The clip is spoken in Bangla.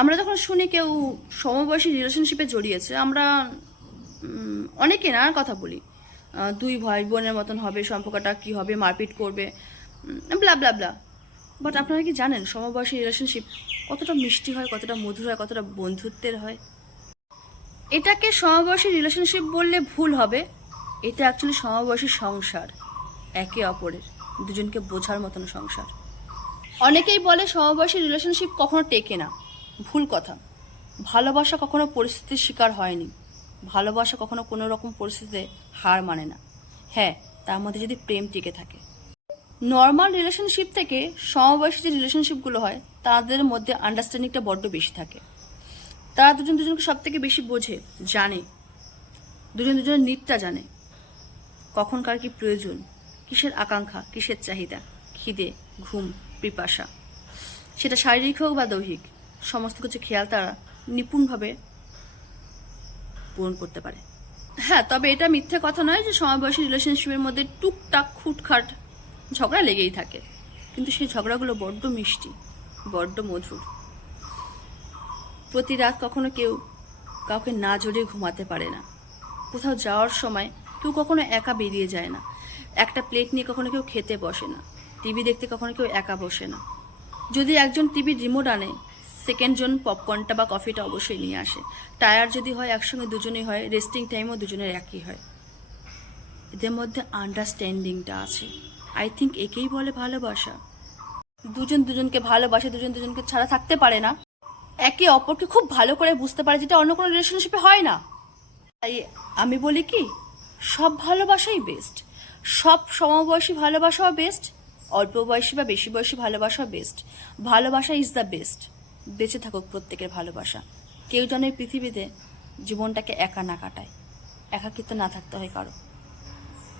আমরা যখন শুনি কেউ সমবয়সী রিলেশনশিপে জড়িয়েছে, আমরা অনেকে না কথা বলি। দুই ভাই বোনের মতন হবে, সম্পর্কটা কি হবে, মারপিট করবে ব্লা ব্লা ব্লা বাট আপনারা কি জানেন, সমবয়সী রিলেশনশিপ কতটা মিষ্টি হয়, কতটা মধুর হয়, কতটা বন্ধুত্বের হয়? এটাকে সমবয়সী রিলেশনশিপ বললে ভুল হবে। এটা অ্যাকচুয়ালি সমবয়সী সংসার, একে অপরের, দুজনকে বোঝার মতন সংসার। অনেকেই বলে সমবয়সী রিলেশনশিপ কখনো টেকে না। ভুল কথা। ভালোবাসা কখনো পরিস্থিতির শিকার হয়নি। ভালোবাসা কখনো কোনো রকম পরিস্থিতিতে হার মানে না। হ্যাঁ তার মধ্যে যদি প্রেম টিকে থাকে। নর্মাল রিলেশনশিপ থেকে সমবয়সী যে রিলেশনশিপগুলো হয়, তাদের মধ্যে আন্ডারস্ট্যান্ডিংটা বড্ড বেশি থাকে। তারা দুজন দুজনকে সব থেকে বেশি বোঝে, জানে। দুজন দুজনের নিটটা জানে। কখন কার কি প্রয়োজন? কিসের আকাঙ্ক্ষা? কিসের চাহিদা? খিদে? ঘুম? পিপাসা? সেটা শারীরিক হোক বা দৈহিক। সমস্ত কিছু খেয়াল তারা নিপুণভাবে পূরণ করতে পারে। হ্যাঁ তবে এটা মিথ্যে কথা নয় যে সমবয়সী রিলেশনশিপের মধ্যে টুকটাক, খুটখাট ঝগড়া লেগেই থাকে। কিন্তু সেই ঝগড়াগুলো বড্ড মিষ্টি, বড্ড মধুর। প্রতি রাত কখনো কেউ কাউকে না জড়িয়ে ঘুমাতে পারে না। কোথাও যাওয়ার সময় কেউ কখনো একা বেরিয়ে যায় না। একটা প্লেট নিয়ে কখনো কেউ খেতে বসে না। টিভি দেখতে কখনো কেউ একা বসে না। যদি একজন টিভির রিমোট আনে সেকেন্ড জন পপকর্নটা বা কফিটা অবশ্যই নিয়ে আসে। টায়ার যদি হয় একসঙ্গে দুজনেই হয় রেস্টিং টাইমও দুজনের একই হয়। এদের মধ্যে আন্ডারস্ট্যান্ডিংটা আছে। আই থিঙ্ক একেই বলে ভালোবাসা। দুজন দুজনকে ভালোবাসে, দুজন দুজনকে ছাড়া থাকতে পারে না। একে অপরকে খুব ভালো করে বুঝতে পারে যেটা অন্য কোনো রিলেশনশিপে হয় না। তাই আমি বলি কি, সব ভালোবাসাই বেস্ট সব সমবয়সী ভালোবাসাও বেস্ট অল্প বয়সী বা বেশি বয়সী ভালোবাসাও বেস্ট ভালোবাসা ইজ দ্য বেস্ট বেঁচে থাকুক প্রত্যেকের ভালোবাসা। কেউ যেন এই পৃথিবীতে জীবনটাকে একা না কাটায়। একাকিত্ব না থাকতে হয় কারও।